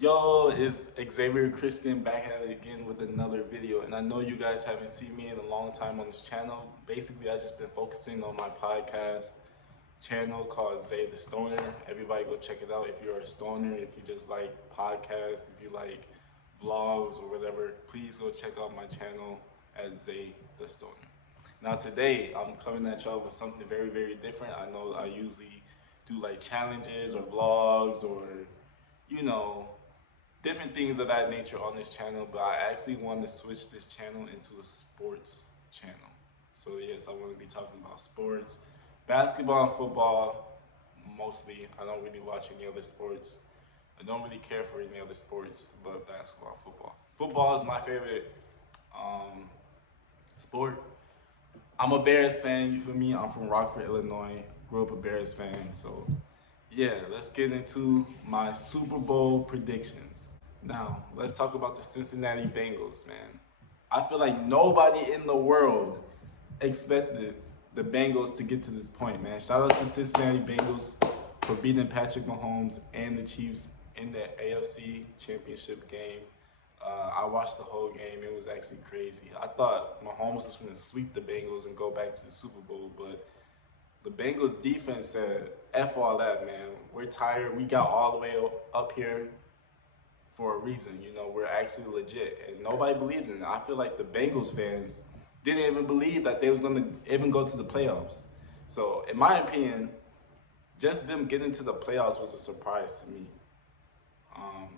Yo, it's Xavier Christian back at it again with another video. And I know you guys haven't seen me in a long time on this channel. Basically, I just been focusing on my podcast channel called Zay the Stoner. Everybody go check it out if you're a stoner, if you just like podcasts, if you like vlogs or whatever. Please go check out my channel at Zay the Stoner. Now today I'm coming at y'all with something very, very different. I know I usually do like challenges or vlogs or you know different things of that nature on this channel, but I actually want to switch this channel into a sports channel. So yes, I want to be talking about sports, basketball and football mostly. I don't really watch any other sports. I don't really care for any other sports but basketball and football. Football is my favorite um, sport. I'm a Bears fan, you feel me? I'm from Rockford, Illinois. Grew up a Bears fan, so yeah, let's get into my Super Bowl predictions. Now, let's talk about the Cincinnati Bengals, man. I feel like nobody in the world expected the Bengals to get to this point, man. Shout out to Cincinnati Bengals for beating Patrick Mahomes and the Chiefs in the AFC Championship game. I watched the whole game. It was actually crazy. I thought Mahomes was going to sweep the Bengals and go back to the Super Bowl, but the Bengals defense said, F all that, man. We're tired. We got all the way up here for a reason. You know, we're actually legit. And nobody believed in it. I feel like the Bengals fans didn't even believe that they was going to even go to the playoffs. So, in my opinion, just them getting to the playoffs was a surprise to me. Um,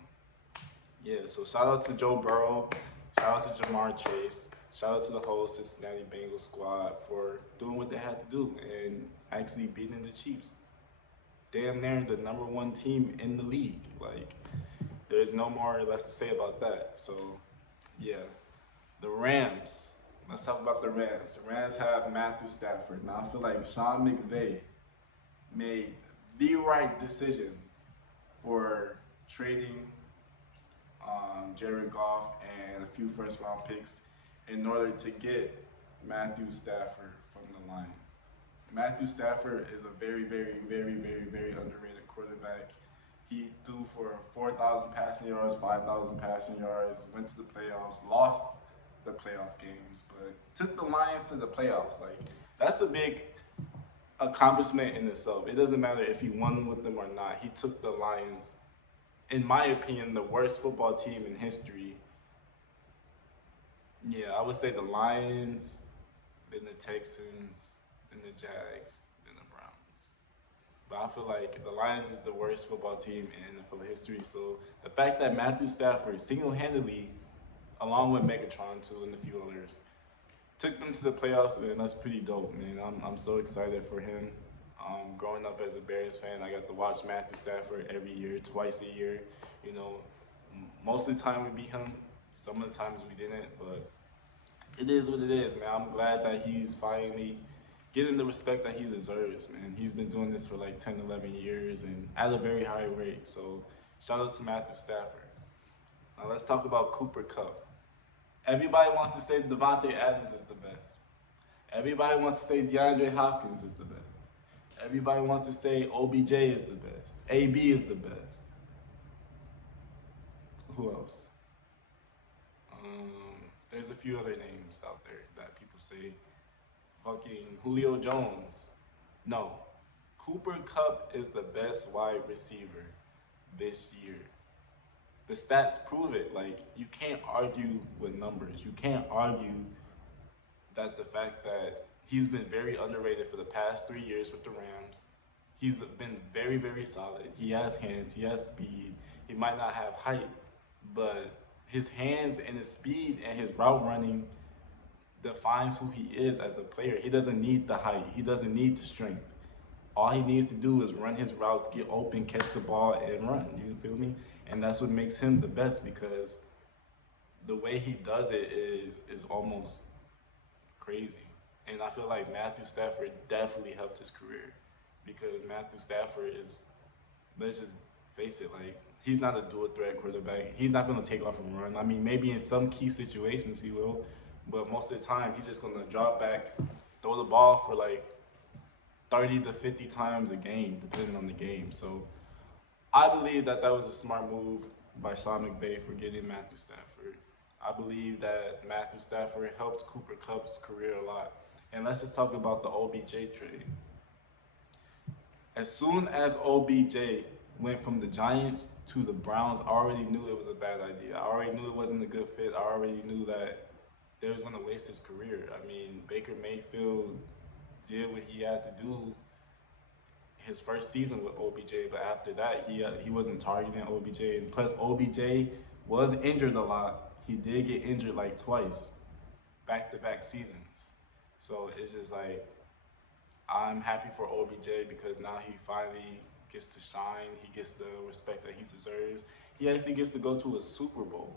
yeah, so shout out to Joe Burrow. Shout out to Jamar Chase. Shout out to the whole Cincinnati Bengals squad for doing what they had to do and actually beating the Chiefs. Damn near the number one team in the league. Like, there's no more left to say about that. So, yeah. The Rams. Let's talk about the Rams. The Rams have Matthew Stafford. Now, I feel like Sean McVay made the right decision for trading Jared Goff and a few first round picks in order to get Matthew Stafford from the Lions. Matthew Stafford is a very, very, very, very, very underrated quarterback. He threw for 4,000 passing yards, 5,000 passing yards, went to the playoffs, lost the playoff games, but took the Lions to the playoffs. Like, that's a big accomplishment in itself. It doesn't matter if he won with them or not. He took the Lions, in my opinion, the worst football team in history. Yeah, I would say the Lions, then the Texans, then the Jags, then the Browns. But I feel like the Lions is the worst football team in NFL history. So the fact that Matthew Stafford single-handedly, along with Megatron too and a few others, took them to the playoffs, man, that's pretty dope, man. I'm so excited for him. Growing up as a Bears fan, I got to watch Matthew Stafford every year, twice a year. You know, most of the time we beat him. Some of the times we didn't, but it is what it is, man. I'm glad that he's finally getting the respect that he deserves, man. He's been doing this for like 10, 11 years and at a very high rate. So shout out to Matthew Stafford. Now let's talk about Cooper Cup. Everybody wants to say Devontae Adams is the best. Everybody wants to say DeAndre Hopkins is the best. Everybody wants to say OBJ is the best. AB is the best. Who else? There's a few other names out there that people say. Fucking Julio Jones. No. Cooper Cup is the best wide receiver this year. The stats prove it. Like, you can't argue with numbers. You can't argue that the fact that he's been very underrated for the past 3 years with the Rams. He's been very, very solid. He has hands, he has speed. He might not have height, but his hands and his speed and his route running defines who he is as a player. He doesn't need the height, he doesn't need the strength. All he needs to do is run his routes, get open, catch the ball, and run. You feel me? And that's what makes him the best because the way he does it is almost crazy. And I feel like Matthew Stafford definitely helped his career because Matthew Stafford is, let's just face it, like, he's not a dual threat quarterback. He's not going to take off and run. I mean, maybe in some key situations he will, but most of the time he's just going to drop back, throw the ball for like 30 to 50 times a game, depending on the game. So I believe that that was a smart move by Sean McVay for getting Matthew Stafford. I believe that Matthew Stafford helped Cooper Kupp's career a lot. And let's just talk about the OBJ trade. As soon as OBJ went from the Giants to the Browns, I already knew it was a bad idea. I already knew it wasn't a good fit. I already knew that they was going to waste his career. I mean, Baker Mayfield did what he had to do his first season with OBJ, but after that, he wasn't targeting OBJ. And plus, OBJ was injured a lot. He did get injured like twice, back-to-back seasons. So it's just like I'm happy for OBJ because now he finally gets to shine. He gets the respect that he deserves. He actually gets to go to a Super Bowl.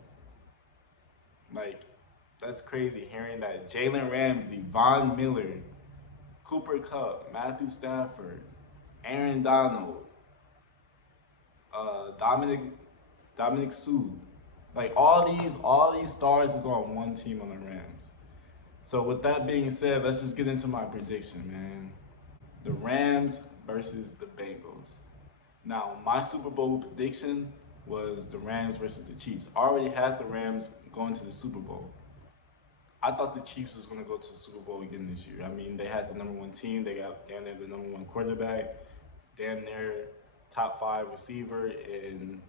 Like, that's crazy hearing that Jalen Ramsey, Von Miller, Cooper Kupp, Matthew Stafford, Aaron Donald, Dominic Sue, like all these stars is on one team on the Rams. So with that being said, let's just get into my prediction, man. The Rams versus the Bengals. Now, my Super Bowl prediction was the Rams versus the Chiefs. I already had the Rams going to the Super Bowl. I thought the Chiefs was going to go to the Super Bowl again this year. I mean, they had the number one team. They got damn near the number one quarterback, damn near top five receiver in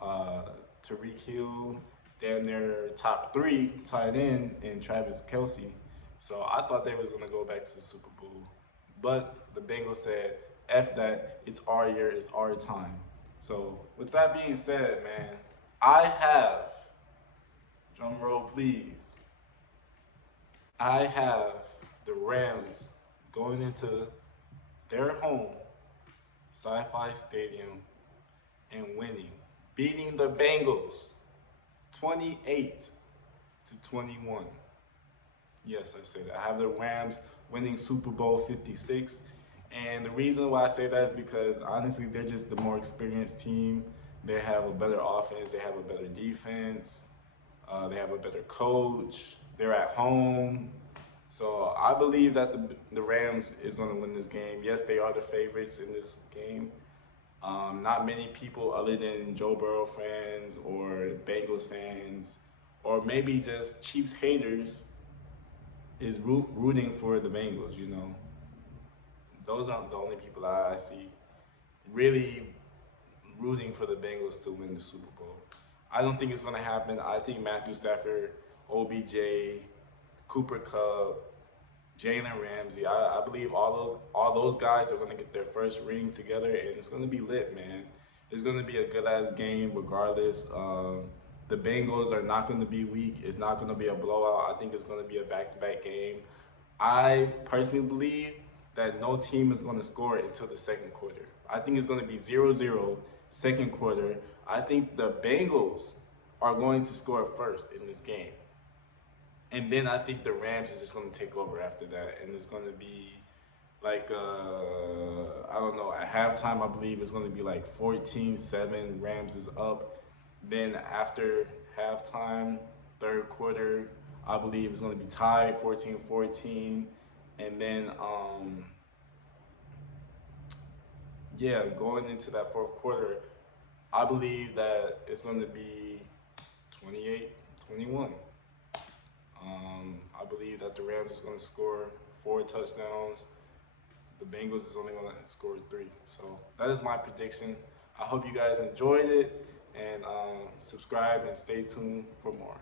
Tariq Hill, damn near top three tight end in Travis Kelce. So I thought they was going to go back to the Super Bowl. But the Bengals said, F that, it's our year, it's our time. So with that being said, man, I have, drum roll please, I have the Rams going into their home, SoFi Stadium, and winning, beating the Bengals 28-21. Yes, I said that. I have the Rams winning Super Bowl 56. And the reason why I say that is because honestly, they're just the more experienced team. They have a better offense, they have a better defense, they have a better coach, they're at home. So I believe that the Rams is going to win this game. Yes, they are the favorites in this game. Not many people other than Joe Burrow fans or Bengals fans or maybe just Chiefs haters is rooting for the Bengals, you know. Those aren't the only people I see really rooting for the Bengals to win the Super Bowl. I don't think it's going to happen. I think Matthew Stafford, OBJ, Cooper Kupp, Jalen Ramsey. I believe all those guys are going to get their first ring together, and it's going to be lit, man. It's going to be a good ass game, regardless. The Bengals are not going to be weak. It's not going to be a blowout. I think it's going to be a back-to-back game. I personally believe that no team is going to score until the second quarter. I think it's going to be 0-0 second quarter. I think the Bengals are going to score first in this game. And then I think the Rams is just going to take over after that. And it's going to be like, I don't know, at halftime, I believe it's going to be like 14-7. Rams is up. Then after halftime, third quarter, I believe it's going to be tied 14-14. And then, yeah, going into that fourth quarter, I believe that it's going to be 28-21. I believe that the Rams is going to score 4 touchdowns. The Bengals is only going to score 3. So that is my prediction. I hope you guys enjoyed it, and subscribe and stay tuned for more.